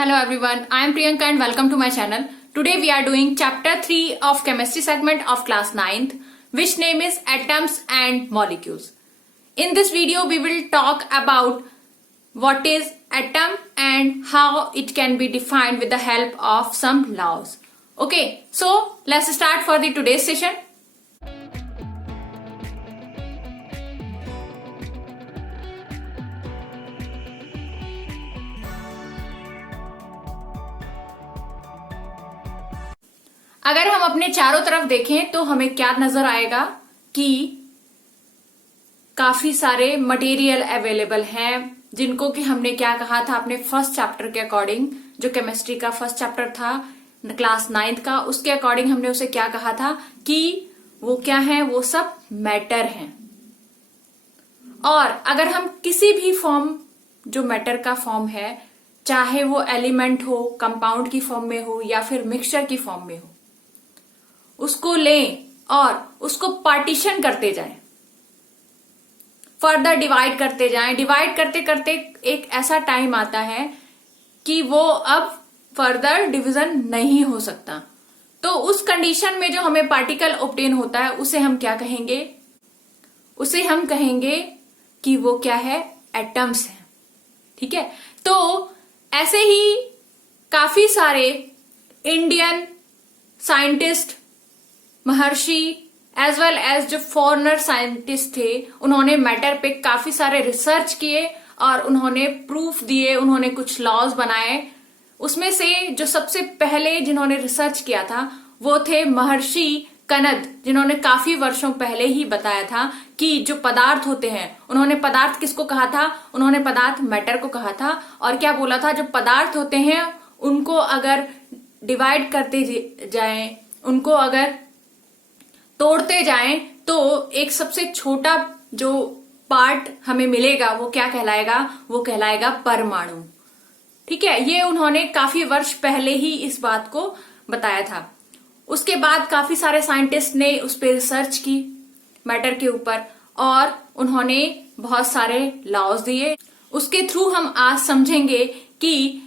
Hello everyone, I am Priyanka and welcome to my channel. Today we are doing chapter 3 of chemistry segment of class 9th, which name is atoms and molecules. In this video we will talk about what is atom and how it can be defined with the help of some laws. Okay, so let's start for the today's session. अगर हम अपने चारों तरफ देखें तो हमें क्या नजर आएगा कि काफी सारे मटेरियल अवेलेबल हैं, जिनको कि हमने क्या कहा था अपने फर्स्ट चैप्टर के अकॉर्डिंग, जो केमिस्ट्री का फर्स्ट चैप्टर था क्लास 9th का, उसके अकॉर्डिंग हमने उसे क्या कहा था कि वो क्या है, वो सब मैटर हैं। और अगर हम किसी भी फॉर्म, जो मैटर का फॉर्म है, चाहे वो एलिमेंट हो, कंपाउंड की फॉर्म में हो या फिर मिक्सचर की फॉर्म में हो, उसको लें और उसको पार्टीशन करते जाएं, फर्दर डिवाइड करते जाएं। डिवाइड करते करते एक ऐसा टाइम आता है कि वो अब फर्दर डिवीजन नहीं हो सकता। तो उस कंडीशन में जो हमें पार्टिकल ऑब्टेन होता है उसे हम क्या कहेंगे? उसे हम कहेंगे कि वो क्या है, एटम्स है। ठीक है, तो ऐसे ही काफी सारे इंडियन साइंटिस्ट, महर्षि एज वेल एज जो फॉरेनर साइंटिस्ट थे, उन्होंने मैटर पे काफी सारे रिसर्च किए और उन्होंने प्रूफ दिए, उन्होंने कुछ लॉज बनाए। उसमें से जो सबसे पहले जिन्होंने रिसर्च किया था वो थे महर्षि कनद, जिन्होंने काफी वर्षों पहले ही बताया था कि जो पदार्थ होते हैं, उन्होंने पदार्थ किसको कहा था? उन्होंने पदार्थ मैटर को कहा था। और क्या बोला था? जो पदार्थ होते हैं उनको अगर डिवाइड करते जाएं, उनको अगर तोड़ते जाएं, तो एक सबसे छोटा जो पार्ट हमें मिलेगा वो क्या कहलाएगा? वो कहलाएगा परमाणु। ठीक है, ये उन्होंने काफी वर्ष पहले ही इस बात को बताया था। उसके बाद काफी सारे साइंटिस्ट ने उस पर रिसर्च की मैटर के ऊपर और उन्होंने बहुत सारे लॉज दिए। उसके थ्रू हम आज समझेंगे कि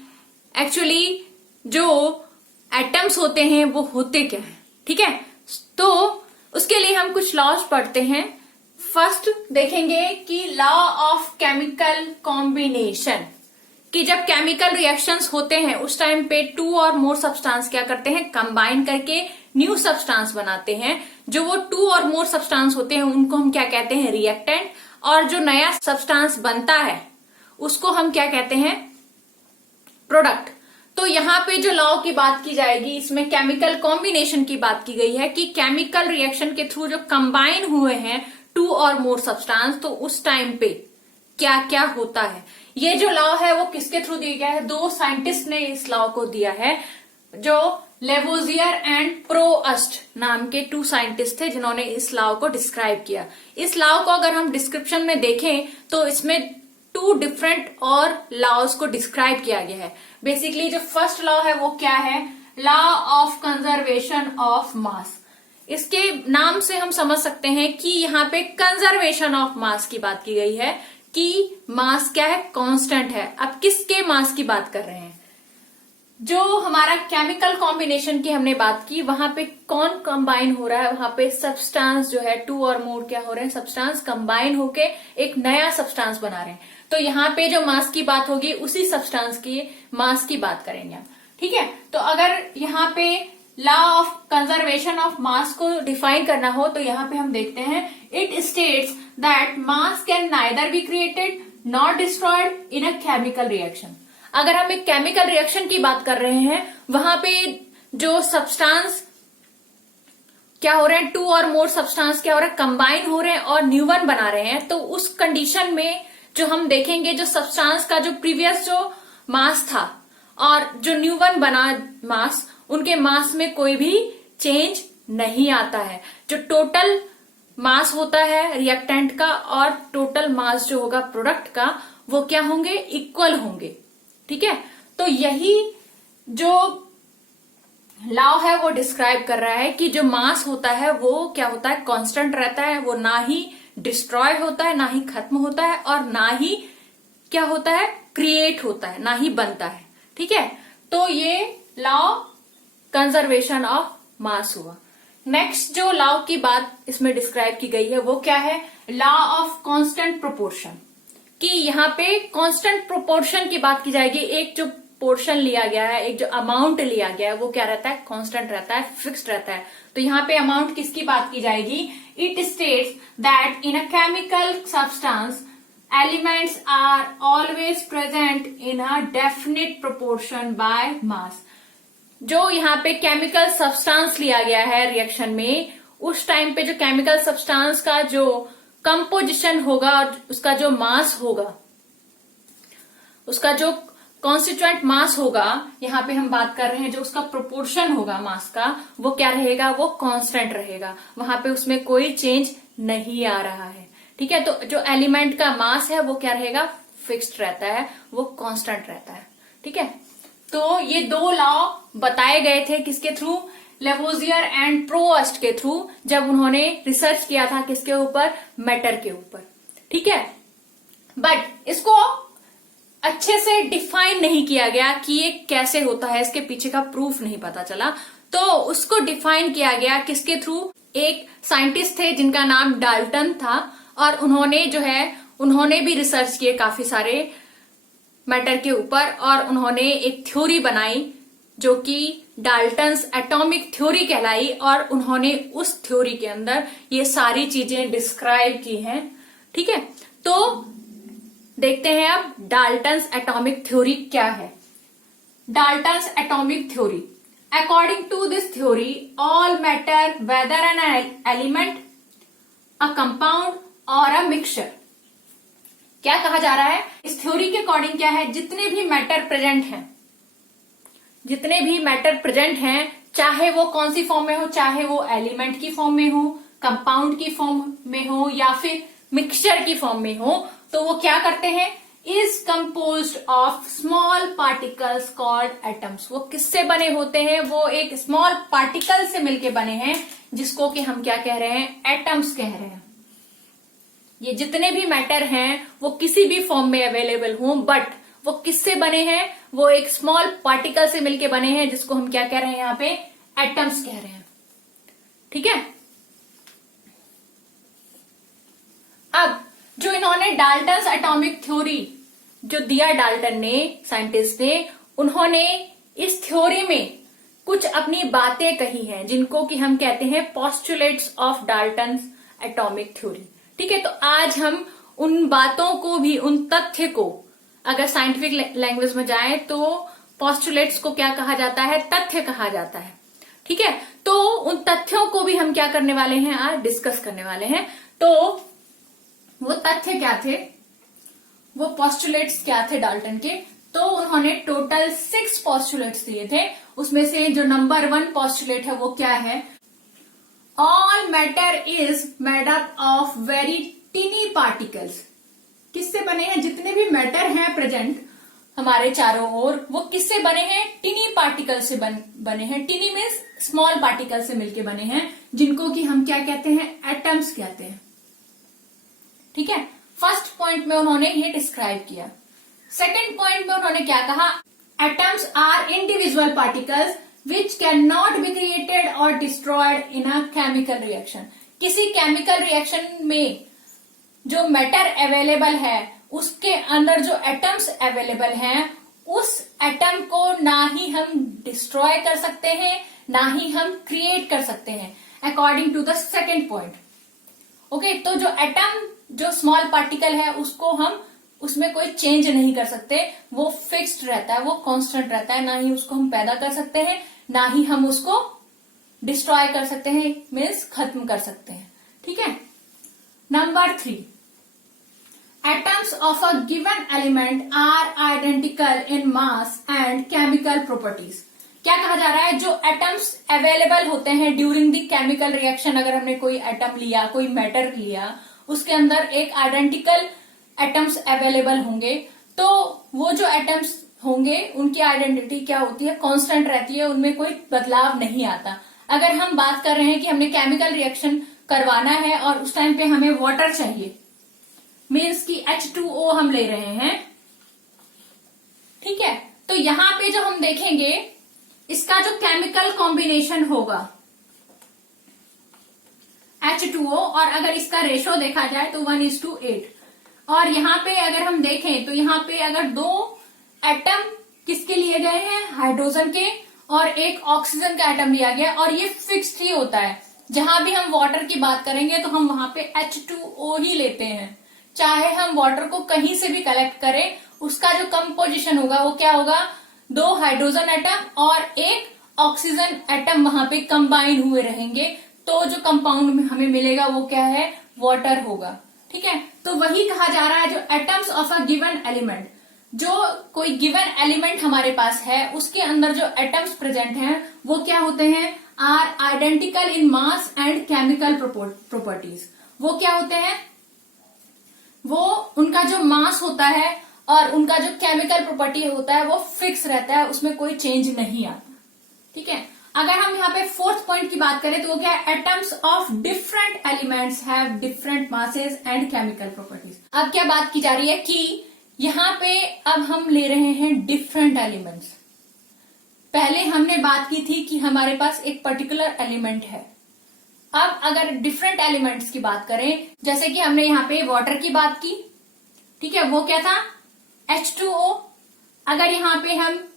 एक्चुअली जो एटम्स होते हैं वो होते क्या है। ठीक है, तो उसके लिए हम कुछ लॉज पढ़ते हैं। फर्स्ट देखेंगे कि लॉ ऑफ केमिकल कॉम्बिनेशन, कि जब केमिकल रिएक्शंस होते हैं उस टाइम पे टू और मोर सब्सटेंस क्या करते हैं? कंबाइन करके न्यू सब्सटेंस बनाते हैं। जो वो टू और मोर सब्सटेंस होते हैं उनको हम क्या कहते हैं? रिएक्टेंट। और जो नया सब्सटेंस बनता है उसको हम क्या कहते हैं? प्रोडक्ट। तो यहाँ पे जो लॉ की बात की जाएगी, इसमें केमिकल कॉम्बिनेशन की बात की गई है कि केमिकल रिएक्शन के थ्रू जो कंबाइन हुए हैं टू और मोर सब्सटेंस, तो उस टाइम पे क्या क्या होता है। ये जो लॉ है वो किसके थ्रू दिया गया है? दो साइंटिस्ट ने इस लॉ को दिया है, जो लेवोजियर एंड प्रोअस्ट नाम के टू साइंटिस्ट थे, जिन्होंने इस लॉ को डिस्क्राइब किया। इस लॉ को अगर हम डिस्क्रिप्शन में देखें तो इसमें टू डिफरेंट और लॉज को डिस्क्राइब किया गया है। बेसिकली जो फर्स्ट लॉ है वो क्या है? लॉ ऑफ कंजर्वेशन ऑफ मास। इसके नाम से हम समझ सकते हैं कि यहाँ पे कंजर्वेशन ऑफ मास की बात की गई है, कि मास क्या है? कांस्टेंट है। अब किसके मास की बात कर रहे हैं? जो हमारा केमिकल कॉम्बिनेशन की हमने बात की, वहां पे कौन कंबाइन हो रहा है? वहां पे सब्सटेंस जो है, टू और मोर क्या हो रहे हैं? सब्सटेंस कंबाइन होके एक नया सब्सटेंस बना रहे हैं। तो यहाँ पे जो मास की बात होगी उसी सब्सटेंस की मास की बात करेंगे हम। ठीक है, तो अगर यहाँ पे लॉ ऑफ कंजर्वेशन ऑफ मास को डिफाइन करना हो तो यहाँ पे हम देखते हैं, it states that mass can neither be created not destroyed in a chemical reaction. अगर हम एक केमिकल रिएक्शन की बात कर रहे हैं, वहां पे जो सब्सटेंस क्या हो रहे हैं? टू और मोर सब्सटेंस क्या हो रहा है? कंबाइन हो रहे हैं और न्यू वन बना रहे हैं। तो उस कंडीशन में जो हम देखेंगे, जो सब्सटेंस का जो प्रीवियस जो मास था और जो न्यू वन बना मास, उनके मास में कोई भी चेंज नहीं आता है। जो टोटल मास होता है रिएक्टेंट का और टोटल मास जो होगा प्रोडक्ट का, वो क्या होंगे? इक्वल होंगे। ठीक है, तो यही जो लॉ है वो डिस्क्राइब कर रहा है कि जो मास होता है वो क्या होता है? कांस्टेंट रहता है। वो ना ही डिस्ट्रॉय होता है, ना ही खत्म होता है, और ना ही क्या होता है? क्रिएट होता है, ना ही बनता है। ठीक है, तो ये लॉ कंजर्वेशन ऑफ मास हुआ। नेक्स्ट जो लॉ की बात इसमें डिस्क्राइब की गई है वो क्या है, लॉ ऑफ कांस्टेंट प्रोपोर्शन, कि यहाँ पे कांस्टेंट प्रोपोर्शन की बात की जाएगी। एक जो पोर्शन लिया गया है, एक जो अमाउंट लिया गया है वो क्या रहता है, कांस्टेंट रहता है, फिक्स्ड रहता है। तो यहाँ पे अमाउंट किसकी बात की जाएगी, it states that in a chemical substance elements are always present in a definite proportion by mass. जो यहाँ पे केमिकल सब्सटेंस लिया गया है रिएक्शन में, उस टाइम पे जो केमिकल सब्सटेंस का जो कंपोजिशन होगा और उसका जो मास होगा, उसका जो कॉन्स्टिट्यूएंट मास होगा, यहाँ पे हम बात कर रहे हैं जो उसका प्रोपोर्शन होगा मास का, वो क्या रहेगा, वो कांस्टेंट रहेगा। वहां पे उसमें कोई चेंज नहीं आ रहा है। ठीक है, तो जो एलिमेंट का मास है वो क्या रहेगा, फिक्स्ड रहता है, वो कांस्टेंट रहता है। ठीक है, तो ये दो लॉ बताए गए थे किसके थ्रू, लेवोजियर एंड प्रोस्ट के थ्रू, जब उन्होंने रिसर्च किया था किसके ऊपर, मैटर के ऊपर। ठीक है, बट इसको अच्छे से डिफाइन नहीं किया गया कि ये कैसे होता है, इसके पीछे का प्रूफ नहीं पता चला। तो उसको डिफाइन किया गया किसके थ्रू, एक साइंटिस्ट थे जिनका नाम डाल्टन था, और उन्होंने भी रिसर्च किए काफी सारे मैटर के ऊपर, और उन्होंने एक थ्योरी बनाई जो कि डाल्टन्स एटॉमिक थ्योरी कहलाई, और उन्होंने उस थ्योरी के अंदर ये सारी चीजें डिस्क्राइब की हैं। ठीक है, तो देखते हैं अब डाल्टन्स एटॉमिक थ्योरी क्या है। Dalton's atomic theory, according to this theory all matter whether an element, a compound और अ मिक्सचर, क्या कहा जा रहा है इस थ्योरी के अकॉर्डिंग, क्या है, जितने भी मैटर प्रेजेंट हैं, चाहे वो कौन सी फॉर्म में हो, चाहे वो एलिमेंट की फॉर्म में हो, कंपाउंड की फॉर्म में हो, या फिर मिक्सचर की फॉर्म में हो, तो वो क्या करते हैं, is composed of small particles called atoms. वो किससे बने होते हैं, वो एक स्मॉल पार्टिकल से मिलके बने हैं, जिसको कि हम क्या कह रहे हैं, एटम्स कह रहे हैं। ये जितने भी मैटर हैं वो किसी भी फॉर्म में अवेलेबल हों, बट वो किससे बने हैं, वो एक स्मॉल पार्टिकल से मिलके बने हैं, जिसको हम क्या कह रहे हैं यहाँ पे, एटम्स कह रहे हैं। ठीक है, अब जो इन्होंने डाल्टन्स एटॉमिक थ्योरी जो दिया डाल्टन ने, साइंटिस्ट ने, उन्होंने इस थ्योरी में कुछ अपनी बातें कही हैं, जिनको कि हम कहते हैं postulates of Dalton's atomic theory. ठीक है, तो आज हम उन बातों को भी, उन तथ्य को, अगर साइंटिफिक लैंग्वेज में जाए तो पोस्टुलेट्स को क्या कहा जाता है, तथ्य कहा जाता है। ठीक है, तो उन तथ्यों को भी हम क्या करने वाले हैं, आज डिस्कस करने वाले हैं। तो वो तथ्य क्या थे, वो पोस्टुलेट्स क्या थे डाल्टन के, तो उन्होंने टोटल 6 पोस्टुलेट्स दिए थे। उसमें से जो नंबर 1 पोस्टुलेट है वो क्या है, all matter is made up of very टिनी particles. किससे बने हैं, जितने भी मैटर हैं प्रेजेंट हमारे चारों ओर, वो किससे बने हैं, टिनी पार्टिकल से बने हैं। टिनी मीन्स स्मॉल पार्टिकल से मिलके बने हैं, जिनको कि हम क्या कहते हैं, एटम्स कहते हैं। ठीक है, फर्स्ट पॉइंट में उन्होंने ये डिस्क्राइब किया। सेकेंड पॉइंट में उन्होंने क्या कहा, atoms are individual particles which can not be created और destroyed in a chemical reaction. किसी केमिकल रिएक्शन में जो मैटर अवेलेबल है, उसके अंदर जो एटम्स अवेलेबल हैं, उस एटम को ना ही हम डिस्ट्रॉय कर सकते हैं, ना ही हम क्रिएट कर सकते हैं, according to the second point. Okay, तो जो एटम, जो स्मॉल पार्टिकल है, उसको हम, उसमें कोई चेंज नहीं कर सकते, वो फिक्स्ड रहता है, वो कांस्टेंट रहता है, ना ही उसको हम पैदा कर सकते हैं, ना ही हम उसको डिस्ट्रॉय कर सकते हैं, मीन्स खत्म कर सकते हैं। ठीक है, number 3, atoms of a given element are identical in mass and chemical properties. क्या कहा जा रहा है, जो एटम्स अवेलेबल होते हैं ड्यूरिंग द केमिकल रिएक्शन, अगर हमने कोई एटम लिया, कोई मैटर लिया, उसके अंदर एक आइडेंटिकल एटम्स अवेलेबल होंगे, तो वो जो एटम्स होंगे उनकी आइडेंटिटी क्या होती है, कांस्टेंट रहती है, उनमें कोई बदलाव नहीं आता। अगर हम बात कर रहे हैं कि हमने केमिकल रिएक्शन करवाना है और उस टाइम पे हमें वाटर चाहिए, मीन्स कि H2O हम ले रहे हैं, ठीक है, तो यहाँ पे जो हम देखेंगे इसका जो केमिकल कॉम्बिनेशन होगा H2O, और अगर इसका रेशो देखा जाए तो 1:8। और यहाँ पे अगर हम देखें तो यहाँ पे अगर दो एटम किसके लिए गए हैं, हाइड्रोजन के, और एक ऑक्सीजन का एटम लिया गया, और ये फिक्स्ड ही होता है। जहां भी हम वाटर की बात करेंगे तो हम वहां पे H2O ही लेते हैं, चाहे हम वाटर को कहीं से भी कलेक्ट करें, उसका जो कंपोजिशन होगा वो क्या होगा, दो हाइड्रोजन एटम और एक ऑक्सीजन एटम वहां पे कंबाइन हुए रहेंगे, तो जो कंपाउंड में हमें मिलेगा वो क्या है, वाटर होगा। ठीक है, तो वही कहा जा रहा है जो atoms of a given element, जो कोई गिवन एलिमेंट हमारे पास है उसके अंदर जो एटम्स प्रेजेंट हैं वो क्या होते हैं, are identical in mass and chemical properties. वो क्या होते हैं, वो उनका जो मास होता है और उनका जो केमिकल प्रॉपर्टी होता है वो फिक्स रहता है, उसमें कोई चेंज नहीं आता। ठीक है, अगर हम यहाँ पे फोर्थ पॉइंट की बात करें तो वो क्या है, atoms of different elements have different masses and chemical properties. अब क्या बात की जा रही है कि यहाँ पे अब हम ले रहे हैं डिफरेंट एलिमेंट्स। पहले हमने बात की थी कि हमारे पास एक पर्टिकुलर एलिमेंट है। अब अगर डिफरेंट एलिमेंट्स की बात करें, जैसे कि हमने यहाँ पे वाटर की बात की, ठीक है, वो क्या था, H2O। अगर यहाँ पे हम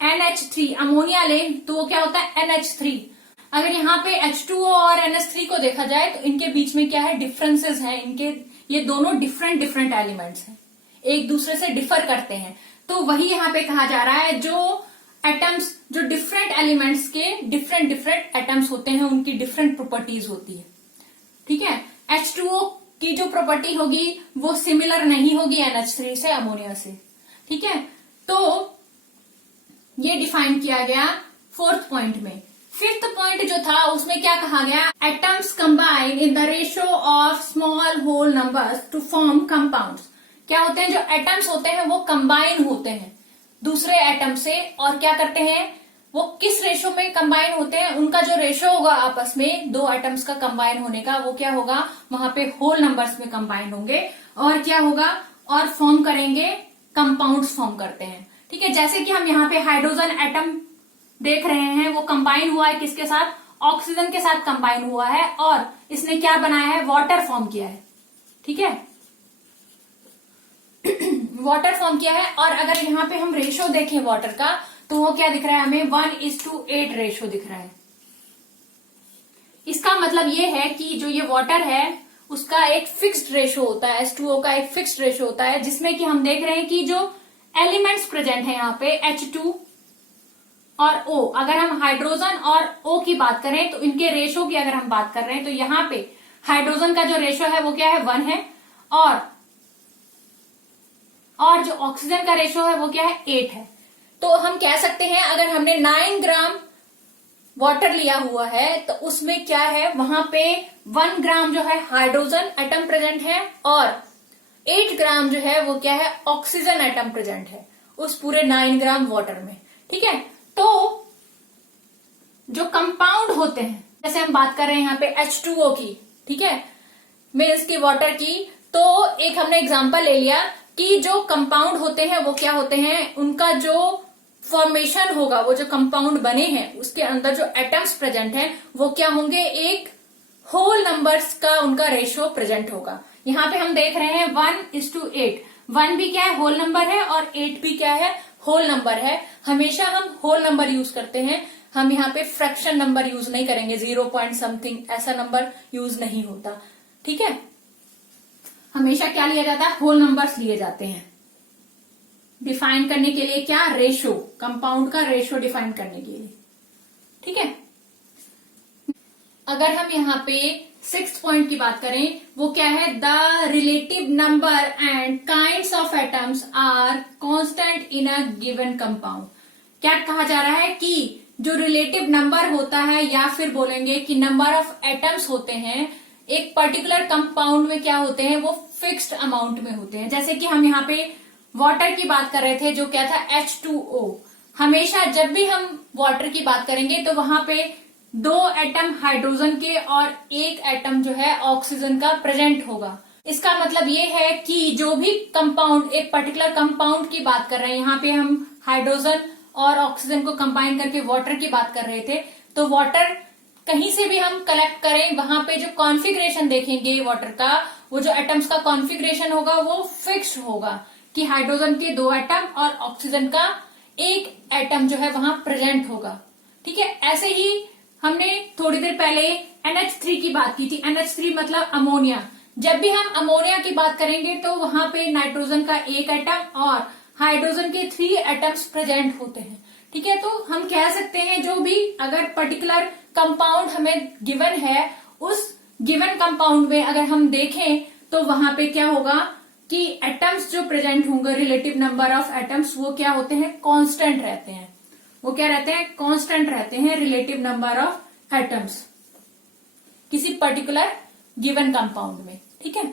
NH3 अमोनिया लें तो वो क्या होता है, NH3। अगर यहाँ पे H2O और NH3 को देखा जाए तो इनके बीच में क्या है, डिफरेंसेस हैं इनके, ये दोनों डिफरेंट डिफरेंट एलिमेंट्स हैं, एक दूसरे से डिफर करते हैं। तो वही यहाँ पे कहा जा रहा है, जो एटम्स, जो डिफरेंट एलिमेंट्स के डिफरेंट डिफरेंट एटम्स होते हैं उनकी डिफरेंट प्रॉपर्टीज होती है। ठीक है, H2O की जो प्रॉपर्टी होगी वो सिमिलर नहीं होगी NH3 से, अमोनिया से। ठीक है, तो ये डिफाइन किया गया फोर्थ पॉइंट में। फिफ्थ पॉइंट जो था उसमें क्या कहा गया, atoms combine in the ratio of small whole numbers to form compounds. क्या होते हैं, जो एटम्स होते हैं वो कंबाइन होते हैं दूसरे एटम से, और क्या करते हैं, वो किस रेशो में कंबाइन होते हैं, उनका जो रेशो होगा आपस में दो एटम्स का कंबाइन होने का, वो क्या होगा, वहां पे होल नंबर्स में कंबाइन होंगे, और क्या होगा, और फॉर्म करेंगे, कंपाउंड्स फॉर्म करते हैं। ठीक है, जैसे कि हम यहाँ पे हाइड्रोजन एटम देख रहे हैं, वो कंबाइन हुआ है किसके साथ, ऑक्सीजन के साथ कंबाइन हुआ है, और इसने क्या बनाया है, वाटर फॉर्म किया है। ठीक है, वाटर फॉर्म किया है। और अगर यहाँ पे हम रेशो देखें वाटर का तो वो क्या दिख रहा है हमें, 1:8 रेशो दिख रहा है। इसका मतलब ये है कि जो ये वाटर है उसका एक फिक्स्ड रेशो होता है, H2O का एक फिक्स्ड रेशो होता है, जिसमें कि हम देख रहे हैं कि जो एलिमेंट्स प्रेजेंट है यहाँ पे H2 और O, अगर हम हाइड्रोजन और O की बात करें तो इनके रेशो की अगर हम बात कर रहे हैं तो यहाँ पे हाइड्रोजन का जो रेशो है वो क्या है, 1 है, और जो ऑक्सीजन का रेशो है वो क्या है, 8 है। तो हम कह सकते हैं अगर हमने 9 ग्राम वाटर लिया हुआ है तो उसमें क्या है, वहां पे 1 ग्राम जो है हाइड्रोजन एटम प्रेजेंट है, और 8 ग्राम जो है वो क्या है, ऑक्सीजन एटम प्रेजेंट है उस पूरे 9 ग्राम वाटर में। ठीक है, तो जो कंपाउंड होते हैं, जैसे हम बात कर रहे हैं यहाँ पे H2O की, ठीक है, मीन्स की वाटर की, तो एक हमने एग्जांपल ले लिया कि जो कंपाउंड होते हैं वो क्या होते हैं, उनका जो फॉर्मेशन होगा, वो जो कंपाउंड बने हैं उसके अंदर जो एटम्स प्रेजेंट हैं वो क्या होंगे, एक होल नंबर्स का उनका रेशियो प्रेजेंट होगा। यहाँ पे हम देख रहे हैं 1:8, 1 भी क्या है, होल नंबर है, और 8 भी क्या है, होल नंबर है। हमेशा हम होल नंबर यूज करते हैं, हम यहाँ पे फ्रैक्शन नंबर यूज नहीं करेंगे, 0 पॉइंट समथिंग ऐसा नंबर यूज नहीं होता। ठीक है, हमेशा क्या लिया जाता है, होल नंबर्स लिए जाते हैं डिफाइन करने के लिए, क्या, रेशो, कंपाउंड का रेशो डिफाइन करने के लिए। ठीक है, अगर हम यहाँ पे 6th पॉइंट की बात करें, वो क्या है, the relative number and kinds of atoms are constant in a given compound. क्या कहा जा रहा है कि जो रिलेटिव नंबर होता है, या फिर बोलेंगे कि नंबर ऑफ एटम्स होते हैं एक पर्टिकुलर कंपाउंड में, क्या होते हैं, वो फिक्स्ड अमाउंट में होते हैं। जैसे कि हम यहाँ पे वाटर की बात कर रहे थे, जो क्या था, H2O। हमेशा जब भी हम वाटर की बात करेंगे तो वहां पे 2 एटम हाइड्रोजन के और 1 एटम जो है ऑक्सीजन का प्रेजेंट होगा। इसका मतलब ये है कि जो भी कंपाउंड, एक पर्टिकुलर कंपाउंड की बात कर रहे हैं, यहाँ पे हम हाइड्रोजन और ऑक्सीजन को कंबाइन करके वाटर की बात कर रहे थे, तो वाटर कहीं से भी हम कलेक्ट करें, वहां पे जो कॉन्फ़िगरेशन देखेंगे वाटर का, वो जो एटम्स का कॉन्फ़िगरेशन होगा वो फिक्स्ड होगा कि हाइड्रोजन के 2 एटम और ऑक्सीजन का 1 एटम जो है वहां प्रेजेंट होगा। ठीक है, ऐसे ही हमने थोड़ी देर पहले NH3 की बात की थी। NH3 मतलब अमोनिया। जब भी हम अमोनिया की बात करेंगे तो वहां पे नाइट्रोजन का 1 एटम और हाइड्रोजन के 3 एटम्स प्रेजेंट होते हैं। ठीक है, तो हम कह सकते हैं जो भी अगर पर्टिकुलर कंपाउंड हमें गिवन है, उस गिवन कंपाउंड में अगर हम देखें तो वहां पे क्या होगा कि एटम्स जो प्रेजेंट होंगे, रिलेटिव नंबर ऑफ एटम्स, वो क्या होते हैं, कांस्टेंट रहते हैं। वो क्या रहते हैं, कांस्टेंट रहते हैं, रिलेटिव नंबर ऑफ एटम्स किसी पर्टिकुलर गिवन कंपाउंड में। ठीक है,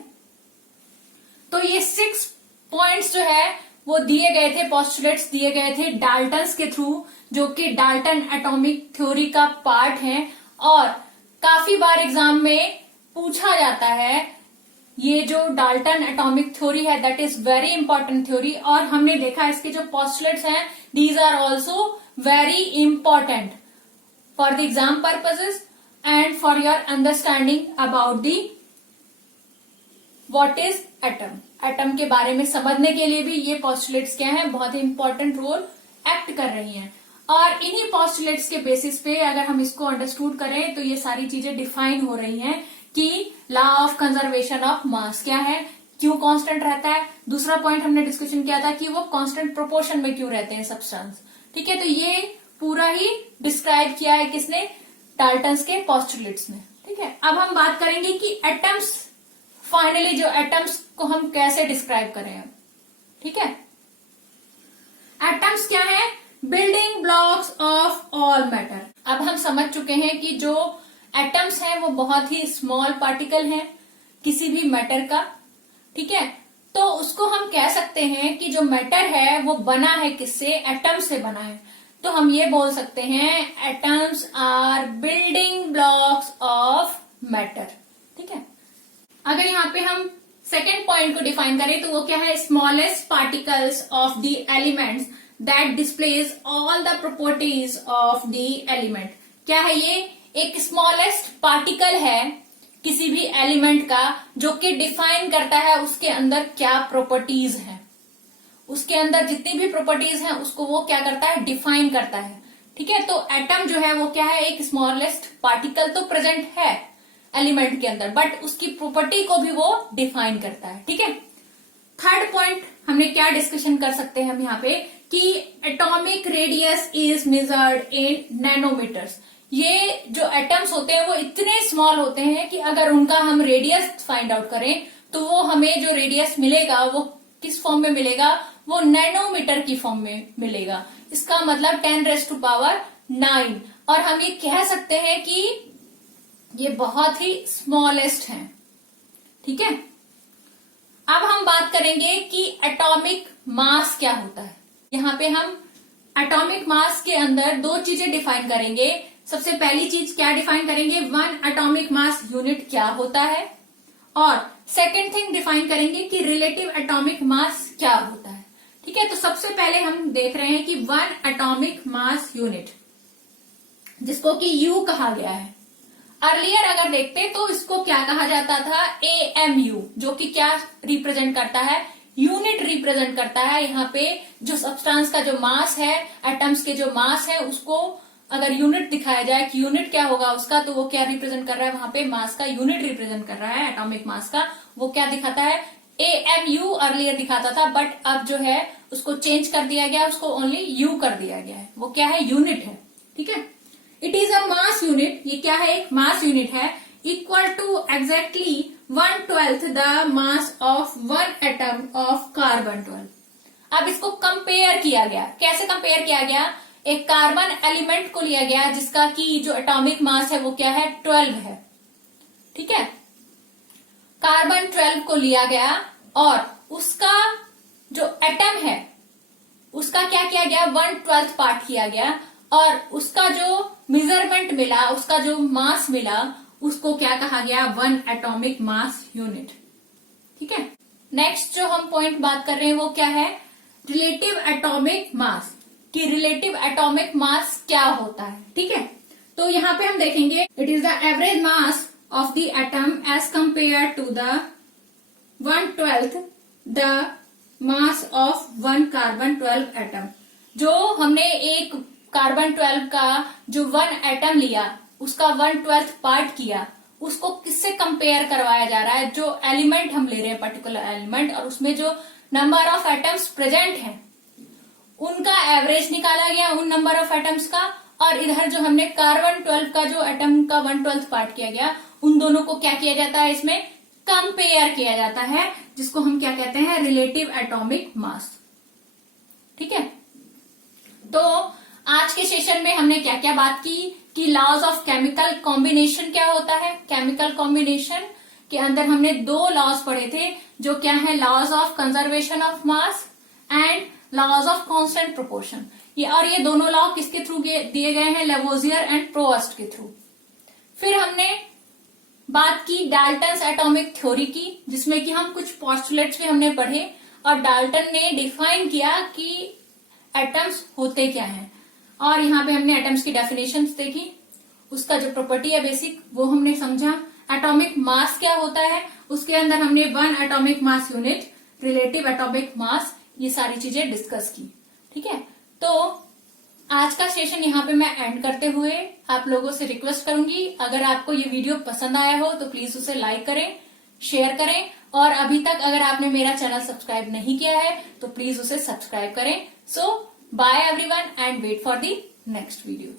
तो ये 6 पॉइंट्स जो है वो दिए गए थे, पोस्टुलेट्स दिए गए थे डाल्टन्स के थ्रू, जो कि डाल्टन एटॉमिक थ्योरी का पार्ट है और काफी बार एग्जाम में पूछा जाता है। ये जो डाल्टन एटॉमिक थ्योरी है that is very important theory, और हमने देखा इसके जो पोस्टुलेट्स हैं these are also very important for the exam purposes and for your understanding about the what is atom. Atom के बारे में समझने के लिए भी ये पोस्टुलेट्स क्या है, बहुत ही इंपॉर्टेंट रोल एक्ट कर रही हैं। और इन्हीं पोस्टुलेट्स के बेसिस पे अगर हम इसको अंडरस्टूड करें तो ये सारी चीजें डिफाइन हो रही हैं कि लॉ ऑफ कंजर्वेशन ऑफ मास क्या है, क्यों कांस्टेंट रहता है। दूसरा पॉइंट हमने डिस्कशन किया था कि वो कांस्टेंट प्रोपोर्शन में क्यों रहते हैं सब्सटेंस। ठीक है, तो ये पूरा ही डिस्क्राइब किया है किसने, डाल्टन्स के पोस्टुलेट्स ने। ठीक है, अब हम बात करेंगे कि एटम्स, फाइनली जो एटम्स को हम कैसे डिस्क्राइब करें अब। ठीक है, एटम्स क्या है, building blocks of all matter. अब हम समझ चुके हैं कि जो एटम्स हैं वो बहुत ही स्मॉल पार्टिकल हैं किसी भी मैटर का। ठीक है, तो उसको हम कह सकते हैं कि जो मैटर है वो बना है किससे, एटम से बना है। तो हम ये बोल सकते हैं atoms are building blocks of matter. ठीक है, अगर यहाँ पे हम सेकेंड पॉइंट को डिफाइन करें तो वो क्या है, smallest particles of the elements that displays all the properties of the element. क्या है ये, एक स्मॉलेस्ट पार्टिकल है किसी भी एलिमेंट का जो कि डिफाइन करता है उसके अंदर क्या प्रॉपर्टीज हैं, उसके अंदर जितनी भी प्रॉपर्टीज हैं उसको वो क्या करता है, डिफाइन करता है। ठीक है, तो एटम जो है वो क्या है, एक स्मॉलेस्ट पार्टिकल तो प्रेजेंट है एलिमेंट के अंदर, बट उसकी प्रॉपर्टी को भी वो डिफाइन करता है। ठीक है, थर्ड पॉइंट हमने क्या डिस्कशन कर सकते हैं हम यहाँ पे कि atomic radius is measured in nanometers. ये जो एटम्स होते हैं वो इतने स्मॉल होते हैं कि अगर उनका हम रेडियस फाइंड आउट करें तो वो हमें जो रेडियस मिलेगा वो किस फॉर्म में मिलेगा, वो नैनोमीटर की फॉर्म में मिलेगा। इसका मतलब 10⁹9। और हम ये कह सकते हैं कि ये बहुत ही स्मॉलेस्ट है। ठीक है, अब हम बात करेंगे कि एटॉमिक मास क्या होता है। यहाँ पे हम एटॉमिक मास के अंदर 2 चीजें डिफाइन करेंगे। सबसे पहली चीज क्या डिफाइन करेंगे, 1 एटॉमिक मास यूनिट क्या होता है, और सेकेंड थिंग डिफाइन करेंगे कि रिलेटिव एटॉमिक मास क्या होता है। ठीक है, तो सबसे पहले हम देख रहे हैं कि 1 एटॉमिक मास यूनिट जिसको कि यू कहा गया है। अर्लियर अगर देखते तो इसको क्या कहा जाता था, AMU, जो कि क्या रिप्रेजेंट करता है, यूनिट रिप्रेजेंट करता है। यहाँ पे जो सब्सटेंस का जो मास है, एटम्स के जो मास है, उसको अगर यूनिट दिखाया जाए कि यूनिट क्या होगा उसका, तो वो क्या रिप्रेजेंट कर रहा है, वहां पे मास का यूनिट रिप्रेजेंट कर रहा है, एटॉमिक मास का। वो क्या दिखाता है, AMU अर्लियर दिखाता था, बट अब जो है उसको चेंज कर दिया गया, उसको ओनली U कर दिया गया है। वो क्या है, यूनिट है। ठीक है, it is a mass unit. ये क्या है, एक मास यूनिट है, equal to exactly 1/12 the mass of 1 atom of carbon 12। अब इसको कंपेयर किया गया, कैसे कंपेयर किया गया, एक कार्बन एलिमेंट को लिया गया जिसका कि जो एटॉमिक मास है वो क्या है, 12 है। ठीक है, कार्बन 12 को लिया गया और उसका जो एटम है उसका क्या किया गया, 1/12 पार्ट किया गया, और उसका जो मेजरमेंट मिला, उसका जो मास मिला, उसको क्या कहा गया, 1 एटॉमिक मास यूनिट। ठीक है। नेक्स्ट जो हम पॉइंट बात कर रहे हैं वो क्या है, रिलेटिव एटॉमिक मास, कि रिलेटिव एटॉमिक मास क्या होता है। ठीक है, तो यहाँ पे हम देखेंगे it is the average mass of the atom as compared to the 1/12 the mass of 1 carbon 12 atom. जो हमने एक कार्बन 12 का जो 1 एटम लिया उसका 1/12 पार्ट किया, उसको किससे कंपेयर करवाया जा रहा है, जो एलिमेंट हम ले रहे हैं पर्टिकुलर एलिमेंट और उसमें जो नंबर ऑफ एटम्स प्रेजेंट हैं उनका एवरेज निकाला गया उन नंबर ऑफ एटम्स का, और इधर जो हमने कार्बन 12 का जो एटम का 1/12 पार्ट किया गया उन दोनों को क्या किया जाता है, इसमें कंपेयर किया जाता है, जिसको हम क्या कहते हैं, रिलेटिव एटॉमिक मास। ठीक है, तो आज के सेशन में हमने क्या क्या बात की कि लॉज ऑफ केमिकल कॉम्बिनेशन क्या होता है। केमिकल कॉम्बिनेशन के अंदर हमने 2 लॉज पढ़े थे, जो क्या है, laws of conservation of mass and laws of constant proportion. ये दोनों लॉ किसके थ्रू दिए गए हैं, लेवोजियर एंड प्रोवस्ट के थ्रू। फिर हमने बात की डाल्टन्स एटॉमिक थ्योरी की, जिसमें कि हम कुछ पोस्टुलेट्स भी हमने पढ़े और डाल्टन ने डिफाइन किया कि एटम्स होते क्या हैं, और यहाँ पे हमने एटम्स की डेफिनेशंस देखी, उसका जो प्रॉपर्टी है बेसिक वो हमने समझा। एटॉमिक मास क्या होता है, उसके अंदर हमने 1 atomic mass unit, relative atomic mass, ये सारी चीजें डिस्कस की। ठीक है, तो आज का सेशन यहाँ पे मैं एंड करते हुए आप लोगों से रिक्वेस्ट करूंगी, अगर आपको ये वीडियो पसंद आया हो तो प्लीज उसे लाइक करें, शेयर करें, और अभी तक अगर आपने मेरा चैनल सब्सक्राइब नहीं किया है तो प्लीज उसे सब्सक्राइब करें। So bye everyone and wait for the next video.